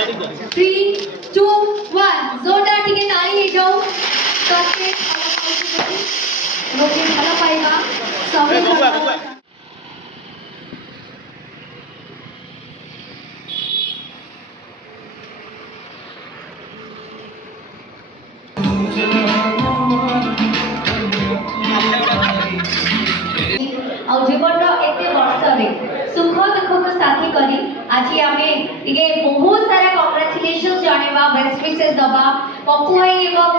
3 2 1 जोरदार टिके ताली हे जाओ सबके लोके भला पाइबा सब और जीवन एते वर्ष रे सुख दुख को साथी करी आज आमे टिके बहुत सारा कांग्रेचुलेशंस जानेबा बेस्ट विशेस दबा पप्पू भाई एवं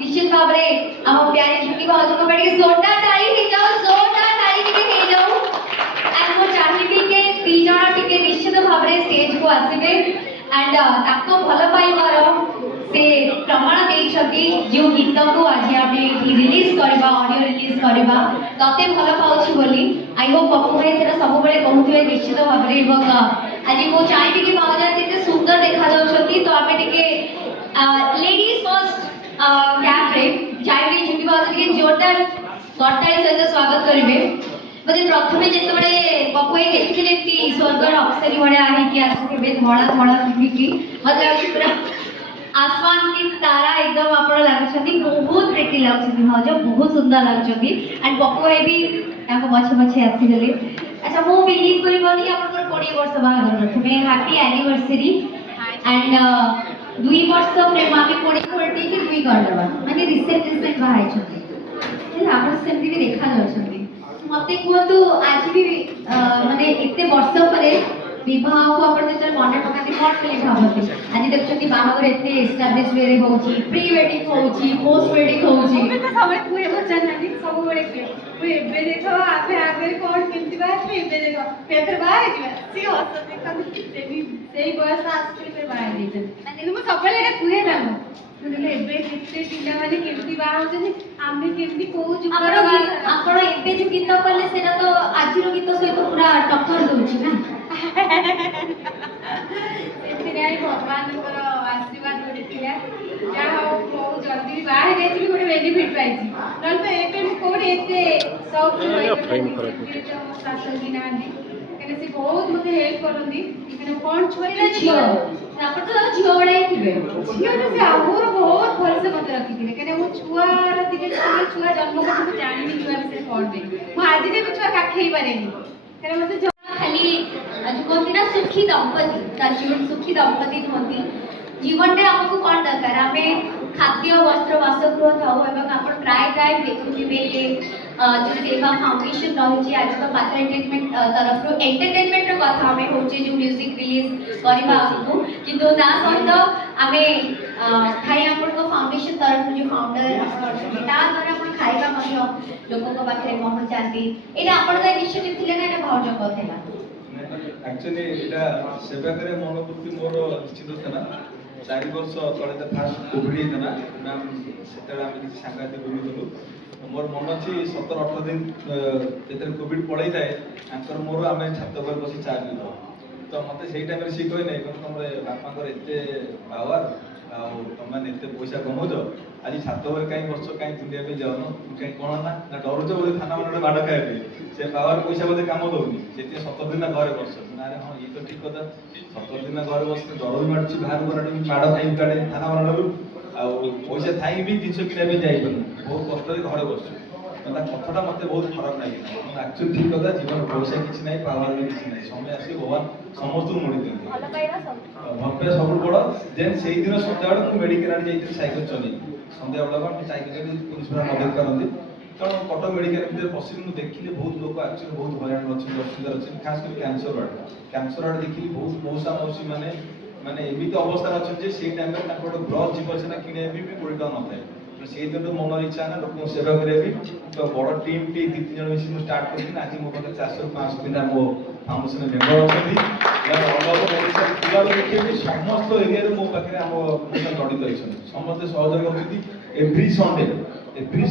निश्चित भाव रे हम प्यारे झुकी भाउज को बेटे जोरदार ताली हे जाओ जोरदार ताली टिके हे जाओ एंड मो चाहबी के दी जण टिके निश्चित भाव रे स्टेज को आसीबे एंड ताको भल पाइबार से प्रमाण देछथि जो गीत को आज आमे रिलीज करबा ऑडियो रिलीज करबा तते भल पाउछि बोली आई होप पप्पू भाई सेटा सब बेले कहउथिबे निश्चित भाव रे एवं आज मो चाहबी कि भाउजा केते सुंदर देखा जाउछथि तो आमे टिके लेडीज फर्स्ट कैप रे चाहबी झुकी भाउजा के जोरदार करताली सहित स्वागत करिवे मते प्रथमे जेते बडे पप्पू भाई देखिले ती स्वर्गर अप्सरी भडे आही कि आसीबे धळा धळा की मतलब पूरा आसमान की तारा एकदम आपण लागछथि बहुत प्रेटी लागछथि भाउज बहुत सुंदर लागछथि एंड पप्पू भाई भी याको पछे पछे आसी गेले अच्छा मो बिलीव करबनी आपन 20 वर्ष बाहागर प्रथमे हैप्पी एनिवर्सरी एंड 2 वर्ष प्रेम आमे 20 बर्थडे की 2 कर देबा माने रिसेंट बाहाय छथि हे आपण सेमति भी देखा जाउछथि मते कहतु आज भी माने इते वर्ष परे विवाह को आपण जेते मने पकाती कोन केले भाबती आज देखछथि बाहागर एते एस्टैब्लिश वे रे होउची प्री वेडिंग होउची पोस्ट वेडिंग होउची मैं तो समय पूरे बचन नहीं सब बड़े के वो एबे देखो आफे आगे कोन केमति बा एबे देखो पेपर बाहर दिबा सी हस देखन सेही बयस आस्ते पे बाहर दिते माने मु सबले एटा कुहे ना मतलब एबे केते पिला माने केमति बा होचनी आमे केमति को जुगर आपण एबे जो गीत कले सेटा तो आजिरो गीत सहित पूरा टक्कर दोची ना भगवान आशीर्वाद मिलता जहाँ बहुत जल्दी बाहर गई गोटे बेनिफिट पाई बहुत मत हेल्प करती कौन छुआ झील झील बड़े झील आगुर बहुत भलसे मत रखी कहीं मो छुआर छुआ जन्म कर जानी छुआ विषय कौन मुझे आज भी छुआ काखे पारे कहीं मत खाली कहती ना सुखी दंपति तार जीवन सुखी दंपति कहती जीवन में आमको कौन दरकार आम खाद्य वस्त्र बासगृह थाऊ एवं आप प्राय टाइम देखुवे ये जो सेवा फाउंडेशन रही आज तो मात्र एंटरटेनमेंट तरफ एंटरटेनमेंट कथा आम हो जो म्यूजिक रिलीज करवा किंतु ता सहित आम खाई आप फाउंडेशन तरफ जो फाउंडर द्वारा खाଇବା लोक पाखे पहुँचाती यहाँ आप इनिशिएटिव थे ना भाउज कहला एक्चुअली एटा सेवा करे मनोवृत्ति मोर निश्चित था 4 वर्ष तले फास्ट कोविड था मैम से आम सांगाती बुलूलु मोर मन अच्छी 17-18 दिन जो कोविड पड़े थाए मोर आम छात पर बस चा पीता तो मत से टाइम सी कही तुम बापा एत पावर तुम एत पैसा कमाउच आज छात पर कहीं बस कहीं बुलाया जाऊन कहीं कौन ना डरुच बोले थाना मैंने माड़ खाए से पावर पैसा बोधे कम दौनी से 17 दिन घर बस ना हाँ ये तो ठीक कथा 17 दिन घर बस डर भी मार्च बाहर गला माड़ खाई काटे थाना मारू पैसा थी भी जिन किना जापर बहुत कष्ट घर बस कथटा मत बहुत खराब लगे एक्चुअली ठीक कथा जीवन पैसा किसी ना पावर भी किसी ना समय आस भगवान समस्त मुड़ी दिखते भलपाया सब बड़ देन से दिन सन्ध्या मुझे मेडिकल आने जाइए सैकेल चल सन्ध्या बेला सैकेल पुलिस मदद करती कारण कटक मेडिकल भर पशि मुझे देखिए बहुत लोग एक्चुअली बहुत हईराण अच्छे असुविधा अच्छे खास कर कैंसर वार्ड देखिए बहुत मौसा मौसी मैंने माने एमती अवस्था अच्छे से टाइम गोटे ब्रश जीव सीना किणे भी 20 टका न था से दिन मन इच्छा ना लोक सेवा करेंगे तो बड़ टीम टी 2-3 जन मिसी स्टार्ट कर आज मो पाखे 400-500 पिला मो फाउंडेशन मेम्बर अच्छा देखिए समस्त एरिया मो पाखे आम जड़ित रही समस्त सहयोग कर एव्री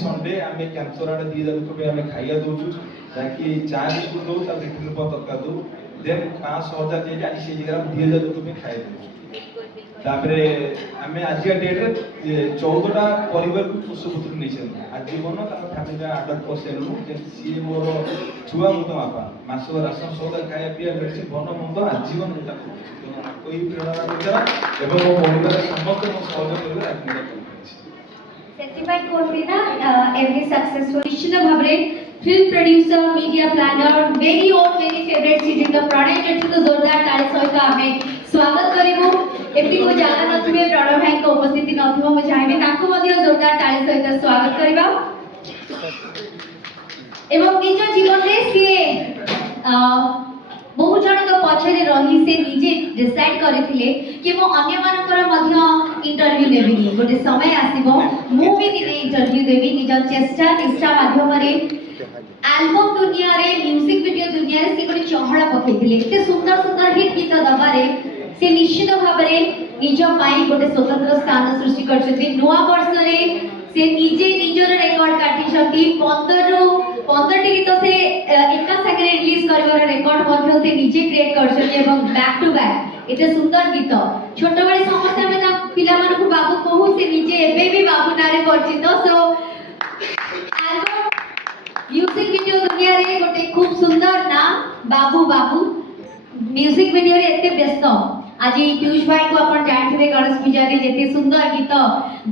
संडे आम कैंसर आड़े 2000 रुपये आम खाइया दौचु जहाँकि चा बिस्कुट दौ 2 रुपये तरकार दौ देन 500,000 आज से जगह 2000 रुपये खाई दौ बिल्कुल बिल्कुल तापरे आमे आज डेट रे 14टा परिवार को पुष्पपुत्र नहीं छन आज जीवन ता फैमिली आडर पोसेन जे सी मोर छुआ मत बापा मासो राशन सौदा खाया पिया मेडिसिन बन मंद आजीवन मुटा कोई प्रेरणा देला एवं मो परिवार समस्त को सहयोग करबे आत्मदा करछि सेटिफाई कोर्टी ना एवरी सक्सेसफुल निश्चित भाबरे film producer media planner very own very favourite sitting the Pranay Jethi तो जोरदार ताली सहित आमे स्वागत करिवो एमती को जाना नथिबे प्रणय भाई को उपस्थिति नथिबो मु चाहेबे ताको मध्ये जोरदार ताली सहित स्वागत करिबा एवं निज जीवन रे से बहु जन पछरे रही से निजे डिसाइड करथिले कि मो अन्य मानकर मध्य इंटरव्यू लेबी गोटे समय आसीबो मु भी दिने इंटरव्यू देबी निज चेष्टा निष्ठा माध्यम रे एल्बम दुनिया रे म्यूजिक वीडियो दुनिया रे से गोटे चहड़ा पकेथिले एते सुंदर सुंदर हिट गीत दबारे से निश्चित भाव रे निज पाई गोटे स्वतंत्र स्थान सृष्टि करछथि नुवा वर्ष रे से निजे निजर रेकॉर्ड काटी छथि 15 टी गीत से एका संगे रिलीज करबार रेकॉर्ड मध्ये से निजे क्रिएट करछथि एवं बैक टू बैक एते सुंदर गीत छोट बड़े समस्त में ता पिला मानु को बाबू कहू से निजे एबे भी बाबू नारे परिचित सो एल्बम म्यूजिक वीडियो दुनिया रे गोटे खूब सुंदर ना बाबू बाबू म्यूजिक वीडियो रे एते व्यस्त आज पीयूष भाई को अपन जानथिबे गणेश पूजा रे जेते सुंदर गीत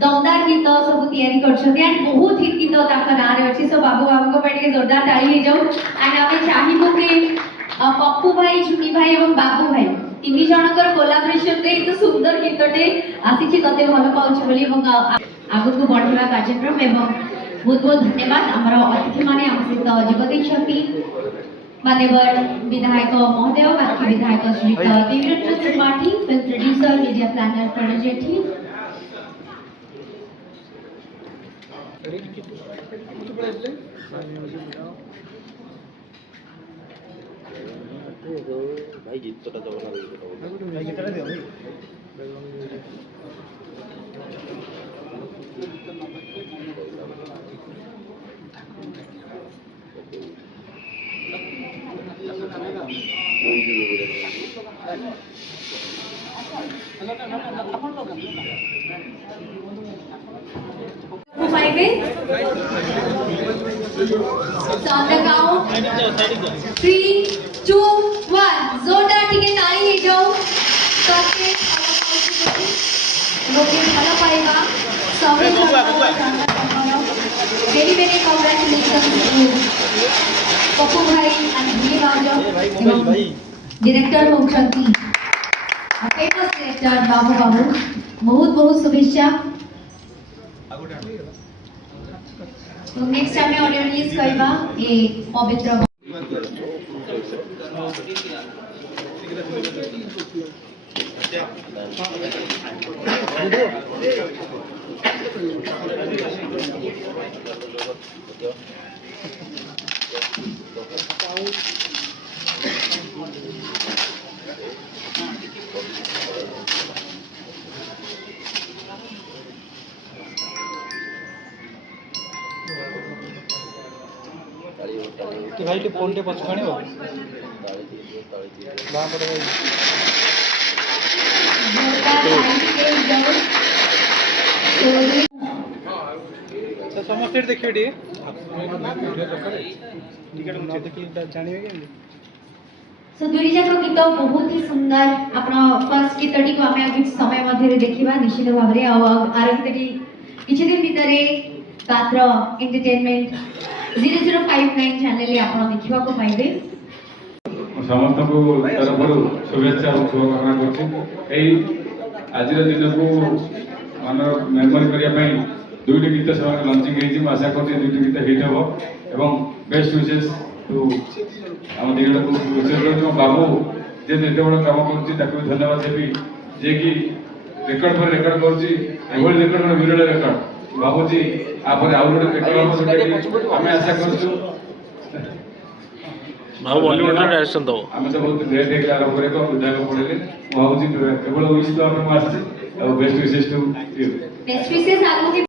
दमदार गीत सब तैयारी करछथि एंड बहुत हिट गीत ताका नाम रे अछि सो बाबू बाबू को पे जोरदार ताली हे जाऊ एंड आमे चाहिबो कि पप्पू भाई झुमी भाई एवं बाबू भाई तीन जनकर कोलाबोरेशन रे तो सुंदर गीतटे आसीछि तते भलो पाउछि बोली एवं आगु को बढ़िबा कार्यक्रम एवं बहुत बहुत धन्यवाद हमर अतिथि माने हम सहित जोगदै छथि मान्यवर विधायक महोदय बाकी विधायक Shri Deviratna Tripathi film producer media planner Pranay Jethi भाई गीत तो भाई गीत दियो फाइवे on the count 3 2 1 जोरदार ठीक है ताली हे जाओ सबके लोगे भला पाएगा सबे वेरी वेरी कांग्रेचुलेशंस पप्पू भाई एंड भूली बाजो डायरेक्टर होचंती फेमस डायरेक्टर बाबू बाबू बहुत बहुत शुभेच्छा तो नेक्स्ट टाइम में ऑडियो रिलीज करबा ए पवित्र कि भाई फोन टे पछ खाणी हो बा पड़े भाई तो समस्त देखिए टी टिकट न देखि जानिए के सो दुई जाक गीत बहुत ही सुंदर अपना फर्स्ट गीतटी को हमें कुछ समय मध्य देखिबा निश्चित भाव रे आर गीतटी किछि दिन भितरे पात्र एंटरटेनमेंट 0059 चैनल आपण देखिबा को पाइबे समस्त को तरफरु शुभेच्छा और शुभकामना करछि एई आजिर दिन को मानव मेमोरी करिया पई दुईटी गीत से लॉन्चिंग हेछि आशा करछि दुईटी गीत हिट हो एवं बेस्ट विशेष टू हम दिगड़ को विशेष जो बाबू जे एते बड़ काम करछि ताकू धन्यवाद देबी जे कि रेकॉर्ड पर रेकॉर्ड करछि एवल रेकॉर्ड में विरल रेकॉर्ड बाबूजी आपरे आउट रेकॉर्ड हमें आशा करछु भाव बॉलीवुड रे डायरेक्शन दो हमें तो बहुत देर देख ला ऊपर को विधायक पड़े बाबूजी केवल विश तो हमें आसी बेस्ट विशेष टू बेस्ट विशेष आगु